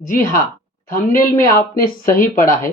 जी हाँ, थंबनेल में आपने सही पढ़ा है।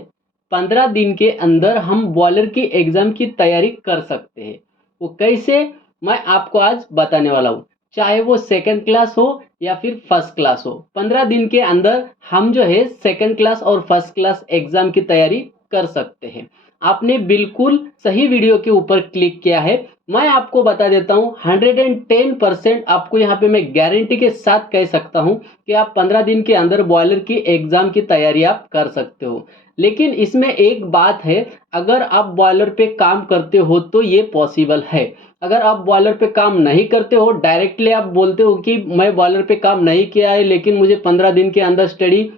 15 दिन के अंदर हम बॉयलर की एग्ज़ाम की तैयारी कर सकते हैं। वो कैसे? मैं आपको आज बताने वाला हूँ। चाहे वो सेकंड क्लास हो या फिर फर्स्ट क्लास हो, 15 दिन के अंदर हम जो है सेकंड क्लास और फर्स्ट क्लास एग्ज़ाम की तैयारी कर सकते हैं। आपने बिल्कुल सही वीडियो के ऊपर क्लिक किया है। मैं आपको बता देता हूँ 110% आपको यहाँ पे मैं गारंटी के साथ कह सकता हूँ कि आप 15 दिन के अंदर बॉयलर की एग्ज़ाम की तैयारी आप कर सकते हो। लेकिन इसमें एक बात है, अगर आप बॉयलर पे काम करते हो तो ये पॉसिबल है। अगर आप बॉयलर पे काम नहीं करते हो, डायरेक्टली आप बोलते हो कि मैं बॉयलर पे काम नहीं किया है लेकिन मुझे 15 दिन के अंदर स्टडी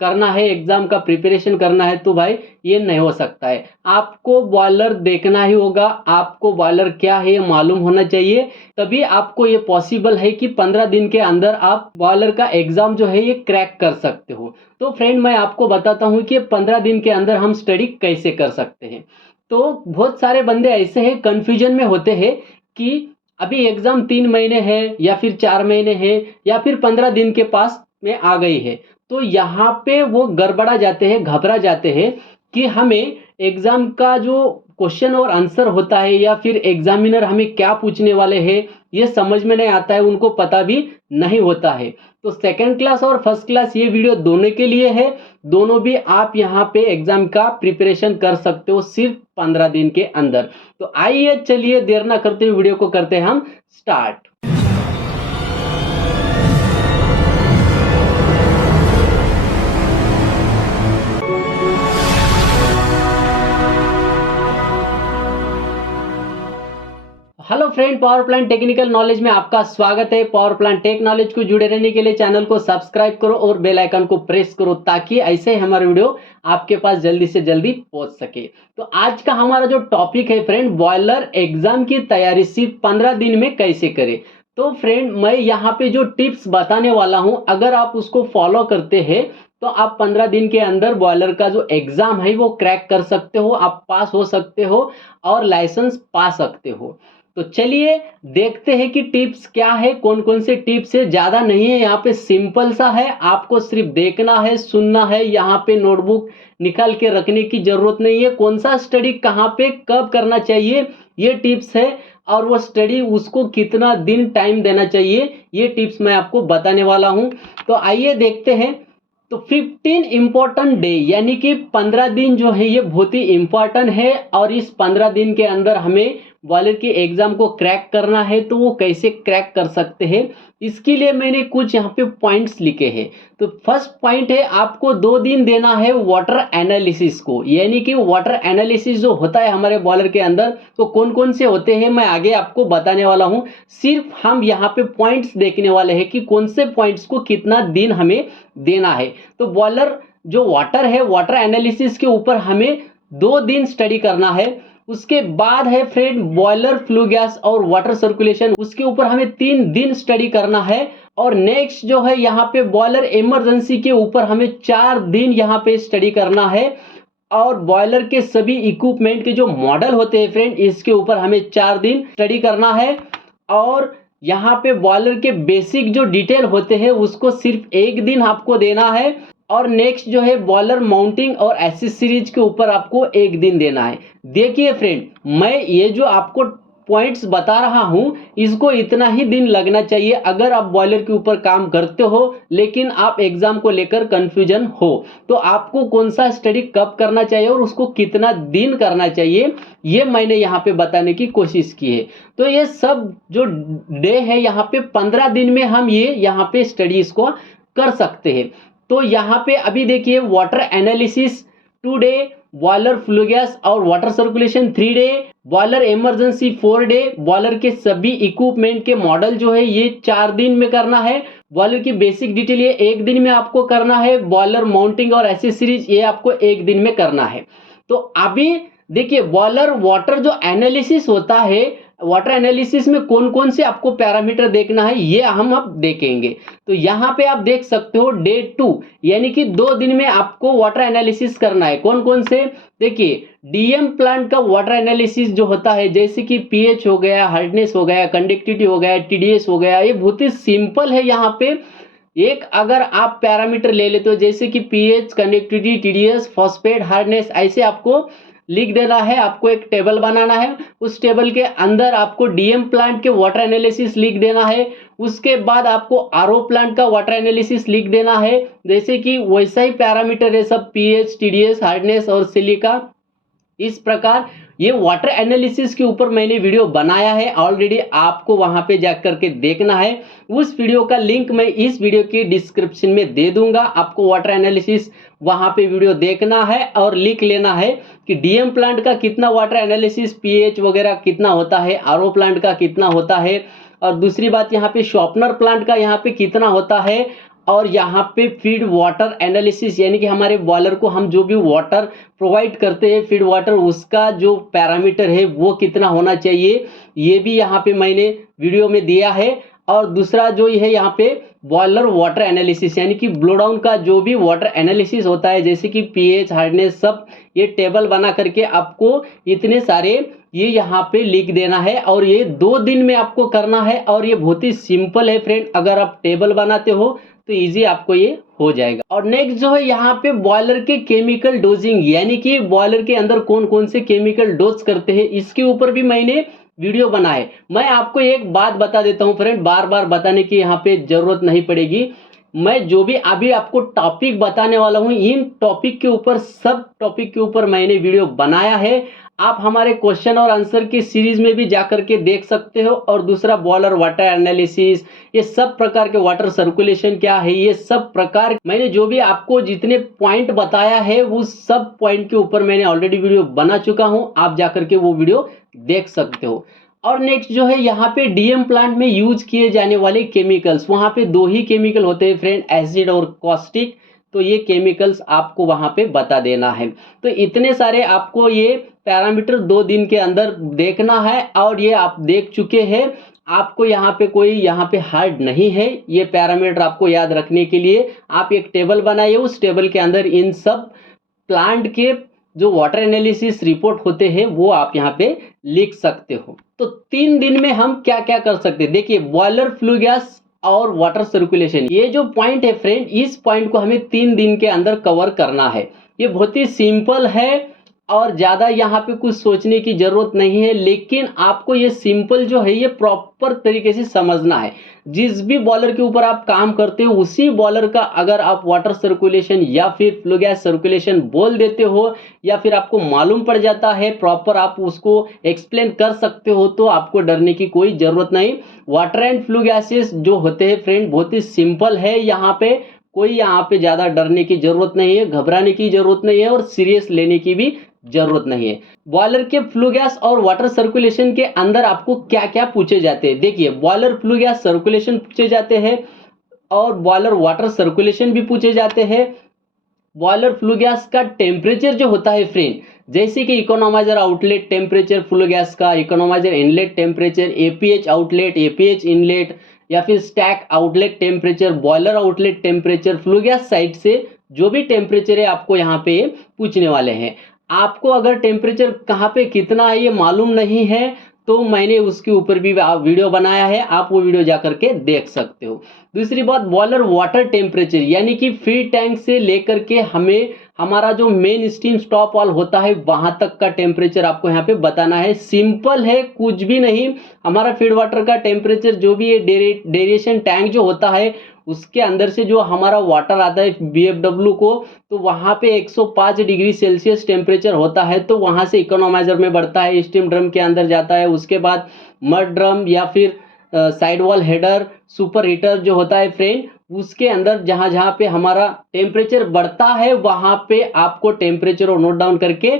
करना है, एग्ज़ाम का प्रिपरेशन करना है, तो भाई ये नहीं हो सकता है। आपको बॉयलर देखना ही होगा, आपको बॉयलर क्या है ये मालूम होना चाहिए, तभी आपको ये पॉसिबल है कि 15 दिन के अंदर आप बॉयलर का एग्ज़ाम जो है ये क्रैक कर सकते हो। तो फ्रेंड मैं आपको बताता हूँ कि 15 दिन के अंदर हम स्टडी कैसे कर सकते हैं। तो बहुत सारे बंदे ऐसे हैं कन्फ्यूजन में होते हैं कि अभी एग्ज़ाम 3 महीने है या फिर 4 महीने है या फिर 15 दिन के पास में आ गई है। तो यहाँ पे वो गड़बड़ा जाते हैं, घबरा जाते हैं कि हमें एग्ज़ाम का जो क्वेश्चन और आंसर होता है या फिर एग्जामिनर हमें क्या पूछने वाले हैं, ये समझ में नहीं आता है, उनको पता भी नहीं होता है। तो सेकंड क्लास और फर्स्ट क्लास ये वीडियो दोनों के लिए है। दोनों भी आप यहाँ पे एग्जाम का प्रिपरेशन कर सकते हो सिर्फ 15 दिन के अंदर। तो आइए चलिए देर ना करते हुए वीडियो को करते हैं हम start. Hello friend, power plant technical knowledge में आपका स्वागत है। पावर प्लांट टेक नॉलेज को जुड़े रहने के लिए चैनल को सब्सक्राइब करो और बेल आइकन को प्रेस करो ताकि ऐसे ही हमारा वीडियो आपके पास जल्दी से जल्दी पहुंच सके। तो आज का हमारा जो टॉपिक है फ्रेंड, बॉयलर एग्जाम की तैयारी सिर्फ 15 दिन में कैसे करें। तो फ्रेंड मैं यहाँ पे जो टिप्स बताने वाला हूँ, अगर आप उसको फॉलो करते हैं तो आप 15 दिन के अंदर बॉयलर का जो एग्जाम है वो क्रैक कर सकते हो, आप पास हो सकते हो और लाइसेंस पा सकते हो। तो चलिए देखते हैं कि टिप्स क्या है, कौन कौन से टिप्स है। ज़्यादा नहीं है, यहाँ पे सिंपल सा है, आपको सिर्फ देखना है, सुनना है। यहाँ पे नोटबुक निकाल के रखने की ज़रूरत नहीं है। कौन सा स्टडी कहाँ पे कब करना चाहिए ये टिप्स है, और वो स्टडी उसको कितना दिन टाइम देना चाहिए ये टिप्स मैं आपको बताने वाला हूँ। तो आइए देखते हैं। तो 15 इम्पोर्टेंट डे यानी कि 15 दिन जो है ये बहुत ही इम्पोर्टेंट है, और इस 15 दिन के अंदर हमें बॉयलर की एग्जाम को क्रैक करना है। तो वो कैसे क्रैक कर सकते हैं, इसके लिए मैंने कुछ यहाँ पे पॉइंट्स लिखे हैं। तो फर्स्ट पॉइंट है, आपको 2 दिन देना है वाटर एनालिसिस को। यानी कि वाटर एनालिसिस जो होता है हमारे बॉयलर के अंदर, तो कौन कौन से होते हैं मैं आगे आपको बताने वाला हूँ। सिर्फ हम यहाँ पे पॉइंट्स देखने वाले हैं कि कौन से पॉइंट्स को कितना दिन हमें देना है। तो बॉयलर जो वाटर है, वाटर एनालिसिस के ऊपर हमें 2 दिन स्टडी करना है। उसके बाद है फ्रेंड बॉयलर फ्लू गैस और वाटर सर्कुलेशन, उसके ऊपर हमें 3 दिन स्टडी करना है। और नेक्स्ट जो है यहाँ पे बॉयलर इमरजेंसी के ऊपर हमें 4 दिन यहाँ पे स्टडी करना है। और बॉयलर के सभी इक्विपमेंट के जो मॉडल होते हैं फ्रेंड, इसके ऊपर हमें 4 दिन स्टडी करना है। और यहाँ पे बॉयलर के बेसिक जो डिटेल होते हैं उसको सिर्फ 1 दिन आपको देना है। और नेक्स्ट जो है बॉयलर माउंटिंग और एसेसरीज के ऊपर आपको 1 दिन देना है। देखिए फ्रेंड, मैं ये जो आपको पॉइंट्स बता रहा हूँ इसको इतना ही दिन लगना चाहिए अगर आप बॉयलर के ऊपर काम करते हो लेकिन आप एग्जाम को लेकर कंफ्यूजन हो। तो आपको कौन सा स्टडी कब करना चाहिए और उसको कितना दिन करना चाहिए ये मैंने यहाँ पे बताने की कोशिश की है। तो ये सब जो डे है यहाँ पे 15 दिन में हम ये यहाँ पे स्टडीज को कर सकते हैं। तो यहाँ पे अभी देखिए water analysis 2 day, boiler flue gas और water circulation 3 day, boiler emergency 4 day, boiler के सभी इक्विपमेंट के मॉडल जो है ये 4 दिन में करना है। बॉयलर की बेसिक डिटेल ये 1 दिन में आपको करना है। बॉयलर माउंटिंग और एसेसरीज ये आपको 1 दिन में करना है। तो अभी देखिए बॉयलर वाटर जो एनालिसिस होता है, वाटर एनालिसिस में कौन कौन से आपको पैरामीटर देखना है ये हम अब देखेंगे। तो यहाँ पे आप देख सकते हो डे 2 यानी कि 2 दिन में आपको वाटर एनालिसिस करना है। कौन कौन से, देखिए डीएम प्लांट का वाटर एनालिसिस जो होता है, जैसे कि पीएच हो गया, हार्डनेस हो गया, कंडक्टिविटी हो गया, टीडीएस हो गया, ये बहुत ही सिंपल है। यहाँ पे एक अगर आप पैरामीटर ले लेते हो जैसे कि pH, connectivity, TDS, phosphate, hardness, ऐसे आपको लिख देना है। आपको एक टेबल बनाना है, उस टेबल के अंदर आपको डीएम प्लांट के वाटर एनालिसिस लिख देना है। उसके बाद आपको आरओ प्लांट का वाटर एनालिसिस लिख देना है। जैसे कि वैसा ही पैरामीटर है सब, पीएच, टीडीएस, हार्डनेस और सिलिका। इस प्रकार ये वाटर एनालिसिस के ऊपर मैंने वीडियो बनाया है ऑलरेडी, आपको वहां पे जा करके देखना है। उस वीडियो का लिंक मैं इस वीडियो के डिस्क्रिप्शन में दे दूंगा। आपको वाटर एनालिसिस वहां पे वीडियो देखना है और लिख लेना है कि डीएम प्लांट का कितना वाटर एनालिसिस, पीएच वगैरह कितना होता है, आरओ प्लांट का कितना होता है, और दूसरी बात यहाँ पे शॉर्पनर प्लांट का यहाँ पे कितना होता है, और यहाँ पे फीड वाटर एनालिसिस यानी कि हमारे बॉयलर को हम जो भी वाटर प्रोवाइड करते हैं फीड वाटर, उसका जो पैरामीटर है वो कितना होना चाहिए, ये भी यहाँ पे मैंने वीडियो में दिया है। और दूसरा जो है यहाँ पे बॉयलर वाटर एनालिसिस यानी कि ब्लो डाउन का जो भी वाटर एनालिसिस होता है जैसे कि पीएच, हार्डनेस, सब ये टेबल बना करके आपको इतने सारे ये यहाँ पे लिख देना है। और ये 2 दिन में आपको करना है और ये बहुत ही सिंपल है फ्रेंड। अगर आप टेबल बनाते हो तो इजी आपको ये हो जाएगा। और नेक्स्ट जो है यहाँ पे बॉयलर के केमिकल डोजिंग यानी कि बॉयलर के अंदर कौन कौन से केमिकल डोज करते हैं, इसके ऊपर भी मैंने वीडियो बनाए। मैं आपको एक बात बता देता हूँ फ्रेंड, बार बार बताने की यहाँ पे जरूरत नहीं पड़ेगी। मैं जो भी अभी आपको टॉपिक बताने वाला हूँ, इन टॉपिक के ऊपर, सब टॉपिक के ऊपर मैंने वीडियो बनाया है। आप हमारे क्वेश्चन और आंसर की सीरीज में भी जाकर के देख सकते हो। और दूसरा बॉयलर वाटर एनालिसिस, ये सब प्रकार के वाटर सर्कुलेशन क्या है, ये सब प्रकार मैंने जो भी आपको जितने पॉइंट बताया है उस सब पॉइंट के ऊपर मैंने ऑलरेडी वीडियो बना चुका हूं, आप जाकर के वो वीडियो देख सकते हो। और नेक्स्ट जो है यहाँ पे डीएम प्लांट में यूज किए जाने वाले केमिकल्स, वहां पे 2 ही केमिकल होते हैं फ्रेंड, एसिड और कॉस्टिक। तो ये केमिकल्स आपको वहां पे बता देना है। तो इतने सारे आपको ये पैरामीटर 2 दिन के अंदर देखना है और ये आप देख चुके हैं। आपको यहाँ पे कोई यहाँ पे हार्ड नहीं है, ये पैरामीटर आपको याद रखने के लिए आप एक टेबल बनाइए, उस टेबल के अंदर इन सब प्लांट के जो वाटर एनालिसिस रिपोर्ट होते हैं वो आप यहाँ पे लिख सकते हो। तो 3 दिन में हम क्या क्या कर सकते हैं, देखिए बॉयलर, फ्लू गैस और वाटर सर्कुलेशन, ये जो पॉइंट है फ्रेंड, इस पॉइंट को हमें 3 दिन के अंदर कवर करना है। ये बहुत ही सिंपल है और ज़्यादा यहाँ पे कुछ सोचने की ज़रूरत नहीं है, लेकिन आपको ये सिंपल जो है ये प्रॉपर तरीके से समझना है। जिस भी बॉयलर के ऊपर आप काम करते हो उसी बॉयलर का अगर आप वाटर सर्कुलेशन या फिर फ्लू गैस सर्कुलेशन बोल देते हो या फिर आपको मालूम पड़ जाता है, प्रॉपर आप उसको एक्सप्लेन कर सकते हो, तो आपको डरने की कोई ज़रूरत नहीं। वाटर एंड फ्लू गैसेस जो होते हैं फ्रेंड बहुत ही सिंपल है, यहाँ पे कोई यहाँ पे ज़्यादा डरने की ज़रूरत नहीं है, घबराने की ज़रूरत नहीं है और सीरियस लेने की भी जरूरत नहीं है। बॉयलर के फ्लू गैस और वाटर सर्कुलेशन के अंदर आपको क्या क्या पूछे जाते हैं, देखिए बॉयलर फ्लू गैस सर्कुलेशन पूछे जाते हैं और बॉयलर वाटर सर्कुलेशन भी पूछे जाते हैं। बॉयलर फ्लू गैस का टेम्परेचर जो होता है फ्रेंड, जैसे कि economiser outlet temperature flue gas का, economiser inlet temperature, APH outlet, APH inlet, या फिर stack outlet temperature, boiler outlet temperature, flue gas side से जो भी टेम्परेचर है आपको यहाँ पे पूछने वाले हैं। आपको अगर टेम्परेचर कहाँ पे कितना है ये मालूम नहीं है तो मैंने उसके ऊपर भी वीडियो बनाया है, आप वो वीडियो जा करके देख सकते हो। दूसरी बात बॉयलर वाटर टेम्परेचर यानी कि फीड टैंक से लेकर के हमें हमारा जो मेन स्टीम स्टॉप वाल होता है वहां तक का टेम्परेचर आपको यहाँ पे बताना है। सिंपल है, कुछ भी नहीं। हमारा फीड वाटर का टेम्परेचर जो भी है डेरिएशन टैंक जो होता है उसके अंदर से जो हमारा वाटर आता है बीएफडब्ल्यू को, तो वहाँ पे 105 डिग्री सेल्सियस टेम्परेचर होता है। तो वहाँ से इकोनोमाइजर में बढ़ता है, स्टीम ड्रम के अंदर जाता है, उसके बाद मड ड्रम या फिर side wall header super heater जो होता है फ्रेंड, उसके अंदर जहाँ जहाँ पे हमारा टेम्परेचर बढ़ता है वहाँ पे आपको टेम्परेचर और नोट डाउन करके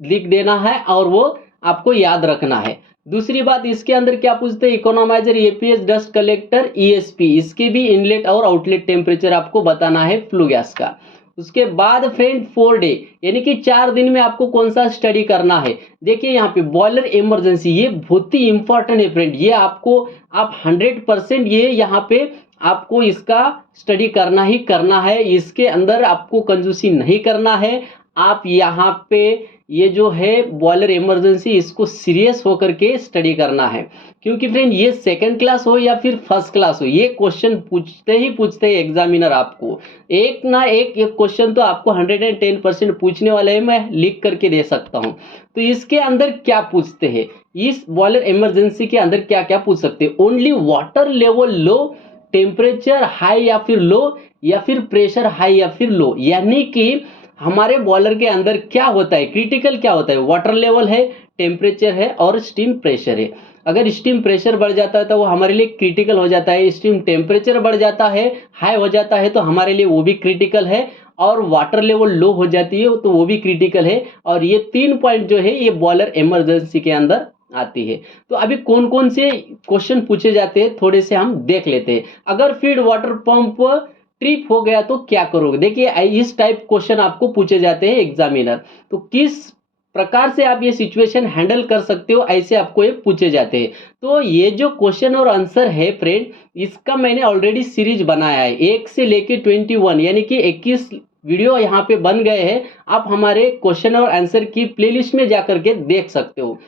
लिख देना है और वो आपको याद रखना है। दूसरी बात इसके अंदर क्या पूछते हैं, economiser, APH, dust collector, ESP, इसके भी इनलेट और आउटलेट टेम्परेचर आपको बताना है फ्लू गैस का। उसके बाद फ्रेंड 4 डे यानी कि 4 दिन में आपको कौन सा स्टडी करना है। देखिए यहाँ पे बॉयलर इमरजेंसी, ये बहुत ही इंपॉर्टेंट है फ्रेंड, ये आपको आप 100% ये यहाँ पे आपको इसका स्टडी करना ही करना है। इसके अंदर आपको कंजूसी नहीं करना है, आप यहाँ पे ये जो है बॉयलर इमरजेंसी इसको सीरियस होकर के स्टडी करना है, क्योंकि फ्रेंड ये सेकंड क्लास हो या फिर फर्स्ट क्लास हो, ये क्वेश्चन पूछते हैं एग्जामिनर आपको। एक ना एक क्वेश्चन तो आपको 110% पूछने वाले हैं, मैं लिख करके दे सकता हूँ। तो इसके अंदर क्या पूछते हैं, इस बॉयलर इमरजेंसी के अंदर क्या क्या पूछ सकते हैं, only water level low, temperature high या फिर लो, या फिर प्रेशर हाई या फिर लो। यानी कि हमारे बॉयलर के अंदर क्या होता है, क्रिटिकल क्या होता है, वाटर लेवल है, टेम्परेचर है और स्टीम प्रेशर है। अगर स्टीम प्रेशर बढ़ जाता है तो वो हमारे लिए क्रिटिकल हो जाता है, स्टीम टेम्परेचर बढ़ जाता है, हाई हो जाता है तो हमारे लिए वो भी क्रिटिकल है, और वाटर लेवल लो हो जाती है तो वो भी क्रिटिकल है। और ये 3 पॉइंट जो है ये बॉयलर इमरजेंसी के अंदर आती है। तो अभी कौन कौन से क्वेश्चन पूछे जाते हैं थोड़े से हम देख लेते हैं। अगर फीड वाटर पंप ट्रिप हो गया तो क्या करोगे, देखिए इस टाइप क्वेश्चन आपको पूछे जाते हैं एग्जामिनर। तो किस प्रकार से आप ये सिचुएशन हैंडल कर सकते हो, ऐसे आपको ये पूछे जाते हैं। तो ये जो क्वेश्चन और आंसर है फ्रेंड, इसका मैंने ऑलरेडी सीरीज बनाया है 1 से लेके 21, यानी कि 21 वीडियो यहाँ पे बन गए हैं। आप हमारे क्वेश्चन और आंसर की प्लेलिस्ट में जाकर के देख सकते हो।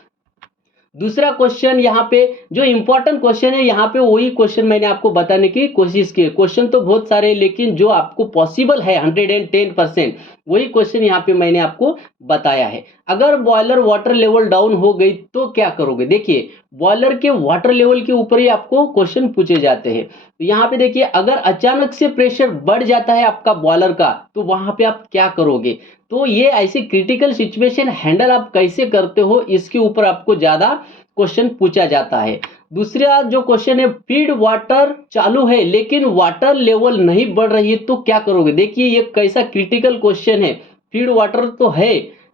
दूसरा क्वेश्चन यहाँ पे जो इंपॉर्टेंट क्वेश्चन है, यहाँ पे वही क्वेश्चन मैंने आपको बताने की कोशिश की है। क्वेश्चन तो बहुत सारे हैं, लेकिन जो आपको पॉसिबल है 110% वही क्वेश्चन यहाँ पे मैंने आपको बताया है। अगर बॉयलर वाटर लेवल डाउन हो गई तो क्या करोगे, देखिए बॉयलर के वाटर लेवल के ऊपर ही आपको क्वेश्चन पूछे जाते हैं। तो यहाँ पे देखिए, अगर अचानक से प्रेशर बढ़ जाता है आपका बॉयलर का तो वहां पे आप क्या करोगे। तो ये ऐसी क्रिटिकल सिचुएशन हैंडल आप कैसे करते हो, इसके ऊपर आपको ज्यादा क्वेश्चन पूछा जाता है। दूसरा जो क्वेश्चन है, फीड वाटर चालू है लेकिन वाटर लेवल नहीं बढ़ रही है तो क्या करोगे। देखिए ये कैसा क्रिटिकल क्वेश्चन है, फीड वाटर तो है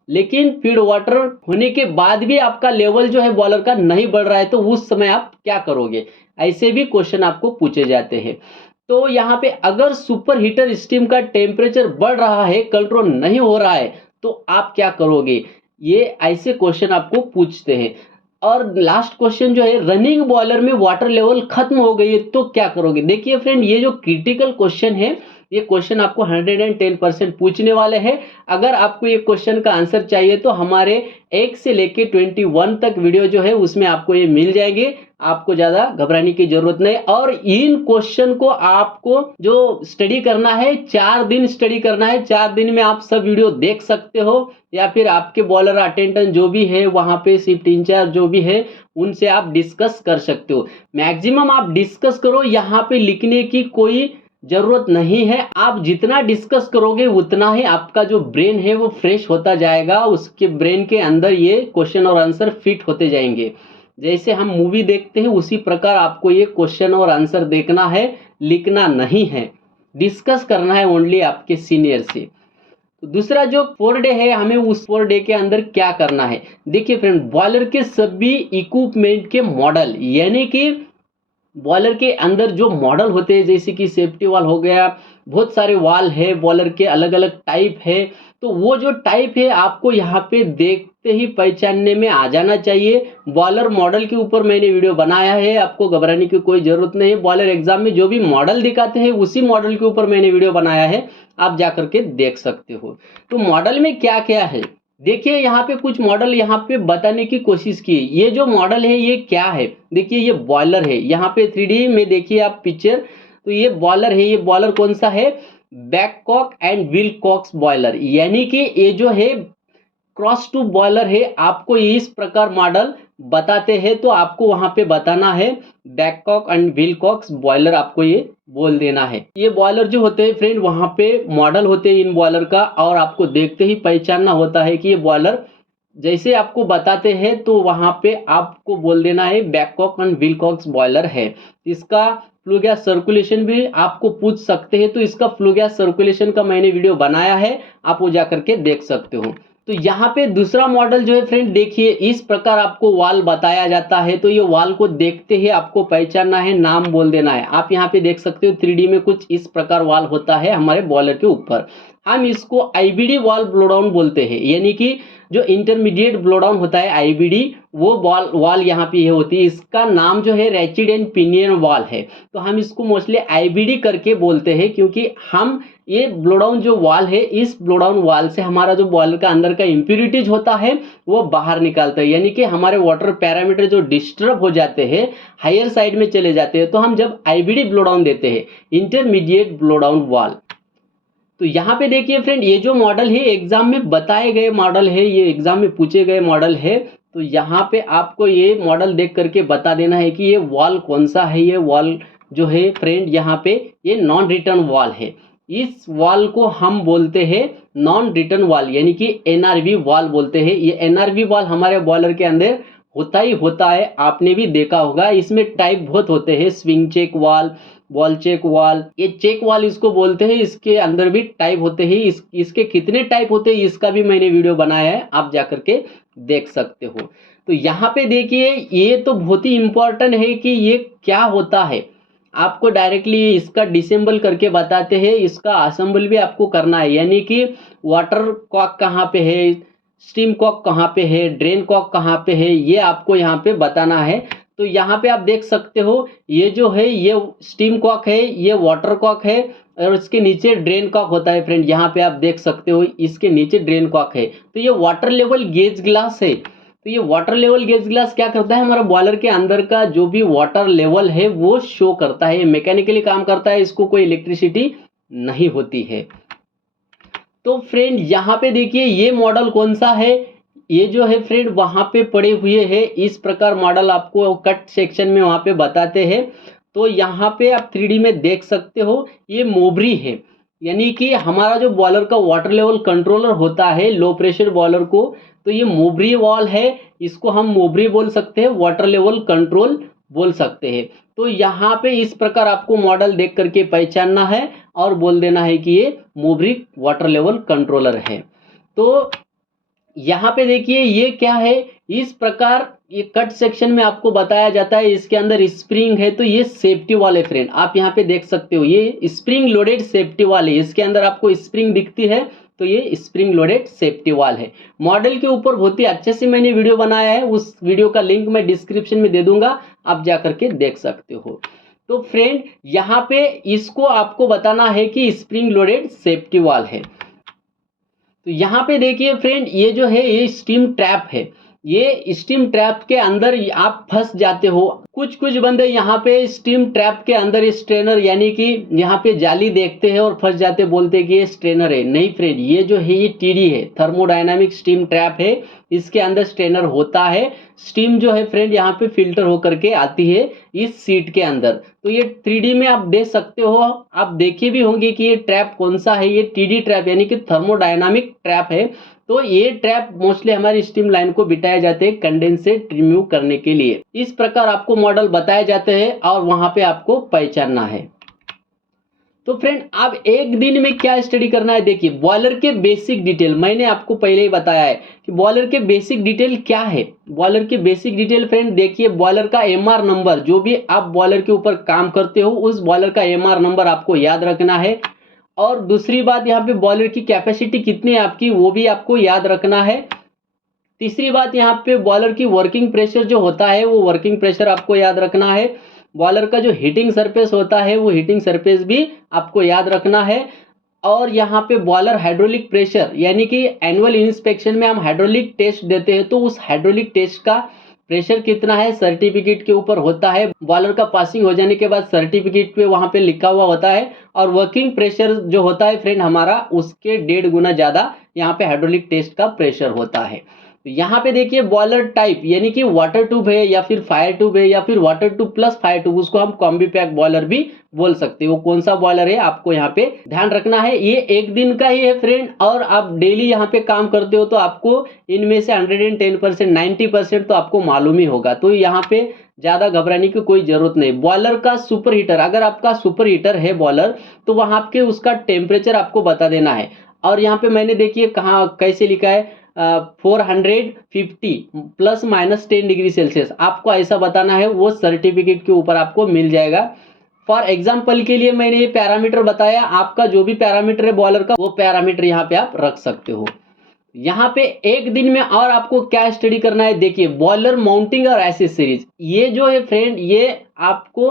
लेकिन फीड वाटर होने के बाद भी आपका लेवल जो है बॉयलर का नहीं बढ़ रहा है, तो उस समय आप क्या करोगे। ऐसे भी क्वेश्चन आपको पूछे जाते हैं। तो यहाँ पे अगर सुपर हीटर स्टीम का टेम्परेचर बढ़ रहा है, कंट्रोल नहीं हो रहा है, तो आप क्या करोगे। ये ऐसे क्वेश्चन आपको पूछते हैं। और लास्ट क्वेश्चन जो है, रनिंग बॉयलर में वाटर लेवल खत्म हो गई है तो क्या करोगे। देखिए फ्रेंड, ये जो क्रिटिकल क्वेश्चन है, ये क्वेश्चन आपको 110% पूछने वाले हैं। अगर आपको ये क्वेश्चन का आंसर चाहिए तो हमारे 1 से लेके 21 तक वीडियो जो है उसमें आपको ये मिल जाएंगे, आपको ज्यादा घबराने की जरूरत नहीं। और इन क्वेश्चन को आपको जो स्टडी करना है, 4 दिन स्टडी करना है। 4 दिन में आप सब वीडियो देख सकते हो, या फिर आपके बॉलर अटेंडेंट जो भी है वहां पे शिफ्ट इंचार्ज जो भी है उनसे आप डिस्कस कर सकते हो। मैक्सिमम आप डिस्कस करो, यहाँ पे लिखने की कोई जरूरत नहीं है। आप जितना डिस्कस करोगे उतना ही आपका जो ब्रेन है वो फ्रेश होता जाएगा, उसके ब्रेन के अंदर ये क्वेश्चन और आंसर फिट होते जाएंगे। जैसे हम मूवी देखते हैं उसी प्रकार आपको ये क्वेश्चन और आंसर देखना है, लिखना नहीं है, डिस्कस करना है ओनली आपके सीनियर से। तो दूसरा जो 4 डे है, हमें उस 4 डे के अंदर क्या करना है। देखिए फ्रेंड, बॉयलर के सभी इक्विपमेंट के मॉडल, यानी कि बॉयलर के अंदर जो मॉडल होते हैं, जैसे कि सेफ्टी वाल हो गया, बहुत सारे वाल है, बॉयलर के अलग अलग टाइप है। तो वो जो टाइप है आपको यहाँ पे देखते ही पहचानने में आ जाना चाहिए। बॉयलर मॉडल के ऊपर मैंने वीडियो बनाया है, आपको घबराने की कोई जरूरत नहीं है। बॉयलर एग्जाम में जो भी मॉडल दिखाते हैं उसी मॉडल के ऊपर मैंने वीडियो बनाया है, आप जा करके देख सकते हो। तो मॉडल में क्या क्या है, देखिए यहाँ पे कुछ मॉडल यहाँ पे बताने की कोशिश की। ये जो मॉडल है ये क्या है, देखिए ये बॉयलर है, यहाँ पे 3D में देखिए आप पिक्चर। तो ये बॉयलर है, ये बॉयलर कौन सा है, बैककॉक एंड विलकॉक्स बॉयलर, यानी कि ये जो है क्रॉस टू बॉयलर है। आपको इस प्रकार मॉडल बताते हैं तो आपको वहां पे बताना है बैककॉक एंड विलकॉक्स बॉयलर, आपको ये बोल देना है। ये बॉयलर जो होते हैं फ्रेंड, वहां पे मॉडल होते हैं इन बॉयलर का, और आपको देखते ही पहचानना होता है कि ये बॉयलर जैसे आपको बताते हैं तो वहां पे आपको बोल देना है बैककॉक एंड विलकॉक्स बॉयलर है। इसका फ्लू गैस सर्कुलेशन भी आपको पूछ सकते हैं, तो इसका फ्लू गैस सर्कुलेशन का मैंने वीडियो बनाया है, आप वो जाकर के देख सकते हो। तो यहाँ पे दूसरा मॉडल जो है फ्रेंड, देखिए इस प्रकार आपको वाल बताया जाता है। तो ये वाल को देखते ही आपको पहचानना है, नाम बोल देना है। आप यहाँ पे देख सकते हो 3D में कुछ इस प्रकार वाल होता है हमारे बॉयलर के ऊपर। हम इसको आईबीडी वॉल ब्लोडाउन बोलते हैं, यानी कि जो इंटरमीडिएट ब्लोडाउन होता है आईबीडी, वो वॉल यहाँ पे ये होती है। इसका नाम जो है रैचिड एंड पिनियन वॉल है, तो हम इसको मोस्टली आईबीडी करके बोलते हैं, क्योंकि हम ये ब्लोडाउन जो वॉल है, इस ब्लोडाउन वॉल से हमारा जो बॉयलर का अंदर का इम्प्यूरिटीज होता है वो बाहर निकालता है, यानी कि हमारे वाटर पैरामीटर जो डिस्टर्ब हो जाते हैं, हायर साइड में चले जाते हैं, तो हम जब आईबीडी ब्लोडाउन देते हैं, इंटरमीडिएट ब्लोडाउन वॉल। तो यहाँ पे देखिए फ्रेंड, ये जो मॉडल है एग्जाम में बताए गए मॉडल है, ये एग्जाम में पूछे गए मॉडल है। तो यहाँ पे आपको ये मॉडल देख करके बता देना है कि ये वॉल कौन सा है। ये वॉल जो है फ्रेंड, यहाँ पे ये नॉन रिटर्न वॉल है। इस वॉल को हम बोलते हैं नॉन रिटर्न वॉल, यानी कि एनआरवी वॉल बोलते हैं। ये एनआरवी वॉल हमारे बॉयलर के अंदर होता ही होता है, आपने भी देखा होगा। इसमें टाइप बहुत होते हैं, swing check wall, wall check wall, ये चेक वॉल इसको बोलते हैं। इसके अंदर भी टाइप होते हैं। इसके कितने टाइप होते हैं इसका भी मैंने वीडियो बनाया है, आप जा करके देख सकते हो। तो यहाँ पे देखिए, ये तो बहुत ही इंपॉर्टेंट है कि ये क्या होता है। आपको डायरेक्टली इसका डिसेंबल करके बताते हैं, इसका असेंबल भी आपको करना है, यानी कि वाटर कॉक कहाँ पे है, स्टीम कॉक कहाँ पे है, ड्रेन कॉक कहाँ पे है, ये आपको यहाँ पे बताना है। तो यहाँ पे आप देख सकते हो, ये जो है ये स्टीम कॉक है, ये वाटर कॉक है, और इसके नीचे ड्रेन कॉक होता है फ्रेंड। यहाँ पे आप देख सकते हो, इसके नीचे ड्रेन कॉक है। तो ये वाटर लेवल गेज ग्लास है। तो ये वाटर लेवल गेज ग्लास क्या करता है, हमारा बॉयलर के अंदर का जो भी वाटर लेवल है वो शो करता है। मैकेनिकली काम करता है, इसको कोई इलेक्ट्रिसिटी नहीं होती है। तो फ्रेंड यहाँ पे देखिए, ये मॉडल कौन सा है, ये जो है फ्रेंड वहाँ पे पड़े हुए हैं। इस प्रकार मॉडल आपको कट सेक्शन में वहाँ पे बताते हैं। तो यहाँ पे आप 3D में देख सकते हो, ये मोबरी है, यानी कि हमारा जो बॉयलर का वाटर लेवल कंट्रोलर होता है लो प्रेशर बॉयलर को, तो ये मोबरी वॉल है। इसको हम मोबरी बोल सकते हैं, वाटर लेवल कंट्रोल बोल सकते हैं। तो यहाँ पे इस प्रकार आपको मॉडल देख करके पहचानना है और बोल देना है कि ये मोबरी वाटर लेवल कंट्रोलर है। तो यहाँ पे देखिए, ये क्या है, इस प्रकार ये कट सेक्शन में आपको बताया जाता है। इसके अंदर स्प्रिंग है, तो ये सेफ्टी वाल है फ्रेंड, आप यहाँ पे देख सकते हो, ये स्प्रिंग लोडेड सेफ्टी वाल है। इसके अंदर आपको स्प्रिंग दिखती है, तो ये स्प्रिंग लोडेड सेफ्टी वाल है। मॉडल के ऊपर बहुत ही अच्छे से मैंने वीडियो बनाया है, उस वीडियो का लिंक मैं डिस्क्रिप्शन में दे दूंगा, आप जा करके देख सकते हो। तो फ्रेंड यहाँ पे इसको आपको बताना है कि स्प्रिंग लोडेड सेफ्टी वाल है। तो यहाँ पे देखिए फ्रेंड, ये जो है ये स्टीम ट्रैप है। ये स्टीम ट्रैप के अंदर आप फंस जाते हो। कुछ कुछ बंदे यहाँ पे स्टीम ट्रैप के अंदर स्ट्रेनर, यानी कि यहाँ पे जाली देखते हैं और फंस जाते, बोलते कि ये स्ट्रेनर है। नहीं फ्रेंड, ये जो है ये टीडी है, थर्मोडायनामिक स्टीम ट्रैप है। इसके अंदर स्ट्रेनर होता है। स्टीम जो है फ्रेंड यहाँ पे फिल्टर होकर के आती है इस सीट के अंदर। तो ये 3D में आप देख सकते हो, आप देखे भी होंगे कि ये ट्रैप कौन सा है। ये टीडी ट्रैप यानी कि थर्मोडायनामिक ट्रैप है। तो ये ट्रैप मोस्टली हमारी स्टीम लाइन को बिठाए जाते हैं कंडेंसेट रिमूव करने के लिए। इस प्रकार आपको मॉडल बताए जाते हैं और वहां पे आपको पहचानना है। तो फ्रेंड आप एक दिन में क्या स्टडी करना है, देखिए बॉयलर के बेसिक डिटेल मैंने आपको पहले ही बताया है कि बॉयलर के बेसिक डिटेल क्या है। बॉयलर के बेसिक डिटेल फ्रेंड देखिए, बॉयलर का एमआर नंबर, जो भी आप बॉयलर के ऊपर काम करते हो उस बॉयलर का एमआर नंबर आपको याद रखना है। और दूसरी बात, यहाँ पे बॉयलर की कैपेसिटी कितनी है आपकी, वो भी आपको याद रखना है। तीसरी बात, यहाँ पे बॉयलर की वर्किंग प्रेशर जो होता है वो वर्किंग प्रेशर आपको याद रखना है। बॉयलर का जो हीटिंग सरफेस होता है वो हीटिंग सरफेस भी आपको याद रखना है। और यहाँ पे बॉयलर हाइड्रोलिक प्रेशर, यानी कि एनुअल इंस्पेक्शन में हम हाइड्रोलिक टेस्ट देते हैं, तो उस हाइड्रोलिक टेस्ट का प्रेशर कितना है सर्टिफिकेट के ऊपर होता है। बॉयलर का पासिंग हो जाने के बाद सर्टिफिकेट पे वहां पे लिखा हुआ होता है। और वर्किंग प्रेशर जो होता है फ्रेंड हमारा, उसके 1.5 गुना ज्यादा यहाँ पे हाइड्रोलिक टेस्ट का प्रेशर होता है। तो यहाँ पे देखिए बॉयलर टाइप, यानी कि वाटर ट्यूब है या फिर फायर ट्यूब है या फिर water tube plus fire tube, उसको हम कॉम्बी पैक बॉयलर भी बोल सकते हैं। वो कौन सा बॉयलर है आपको यहाँ पे ध्यान रखना है। ये एक दिन का ही है फ्रेंड, और आप डेली यहाँ पे काम करते हो तो आपको इनमें से 110% 90% तो आपको मालूम ही होगा। तो यहाँ पे ज्यादा घबराने की कोई जरूरत नहीं। बॉयलर का सुपर हीटर, अगर आपका सुपर हीटर है बॉयलर, तो वहां पे उसका टेम्परेचर आपको बता देना है। और यहाँ पे मैंने देखिए कहाँ कैसे लिखा है, 450 प्लस माइनस 10 डिग्री सेल्सियस आपको ऐसा बताना है। वो सर्टिफिकेट के ऊपर आपको मिल जाएगा। फॉर एग्जाम्पल के लिए मैंने ये पैरामीटर बताया, आपका जो भी पैरामीटर है बॉयलर का वो पैरामीटर यहाँ पे आप रख सकते हो। यहाँ पे एक दिन में और आपको क्या स्टडी करना है, देखिए बॉयलर माउंटिंग और एसेसरीज, ये जो है फ्रेंड ये आपको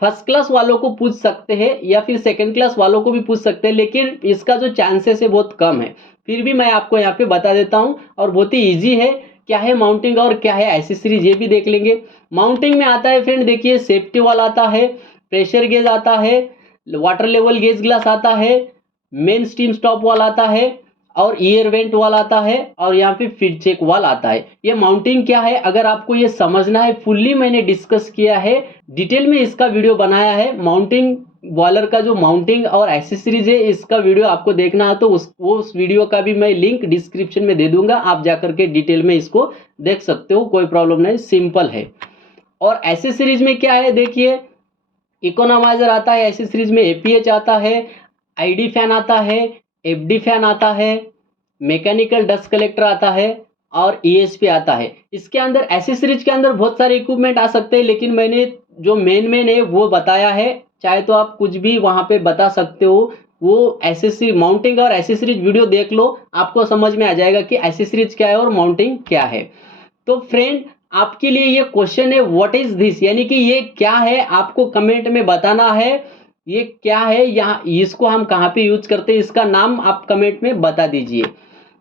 फर्स्ट क्लास वालों को पूछ सकते हैं या फिर सेकंड क्लास वालों को भी पूछ सकते हैं, लेकिन इसका जो चांसेस है बहुत कम है। फिर भी मैं आपको यहाँ पे बता देता हूँ और बहुत ही ईजी है, क्या है माउंटिंग और क्या है एसेसरीज ये भी देख लेंगे। माउंटिंग में आता है फ्रेंड, देखिए सेफ्टी वाल आता है, प्रेशर गेज आता है, वाटर लेवल गेज ग्लास आता है, मेन स्टीम स्टॉप वाल आता है और ईयर वेंट वाल आता है और यहाँ पे फीड चेक वाल आता है। ये माउंटिंग क्या है अगर आपको ये समझना है, फुल्ली मैंने डिस्कस किया है, डिटेल में इसका वीडियो बनाया है। माउंटिंग बॉयलर का जो माउंटिंग और एक्सेसरीज है इसका वीडियो आपको देखना है तो उस वीडियो का भी मैं लिंक डिस्क्रिप्शन में दे दूंगा, आप जाकर के डिटेल में इसको देख सकते हो, कोई प्रॉब्लम नहीं, सिंपल है। और एक्सेसरीज में क्या है, देखिए इकोनोमाइजर आता है, एक्सेसरीज में एपीएच आता है, आईडी फैन आता है, एफडी फैन आता है, मैकेनिकल डस्ट कलेक्टर आता है और ईएसपी आता है। इसके अंदर एक्सेसरीज के अंदर बहुत सारे इक्विपमेंट आ सकते हैं, लेकिन मैंने जो मेन है वो बताया है, चाहे तो आप कुछ भी वहां पे बता सकते हो। वो एसेसरी माउंटिंग और एसेसरीज वीडियो देख लो, आपको समझ में आ जाएगा कि एसेसरीज क्या है और माउंटिंग क्या है। तो फ्रेंड आपके लिए ये क्वेश्चन है, व्हाट इज दिस, यानी कि ये क्या है, आपको कमेंट में बताना है ये क्या है, यहाँ इसको हम कहाँ पे यूज करते हैं, इसका नाम आप कमेंट में बता दीजिए।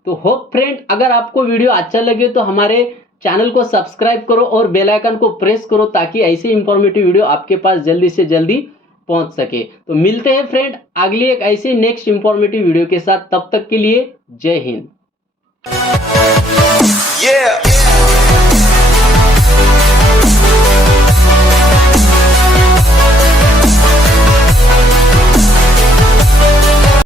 तो होप फ्रेंड अगर आपको वीडियो अच्छा लगे तो हमारे चैनल को सब्सक्राइब करो और बेल आइकन को प्रेस करो ताकि ऐसी इंफॉर्मेटिव वीडियो आपके पास जल्दी से जल्दी पहुंच सके। तो मिलते हैं फ्रेंड अगली एक ऐसी नेक्स्ट इंफॉर्मेटिव वीडियो के साथ, तब तक के लिए जय हिंद।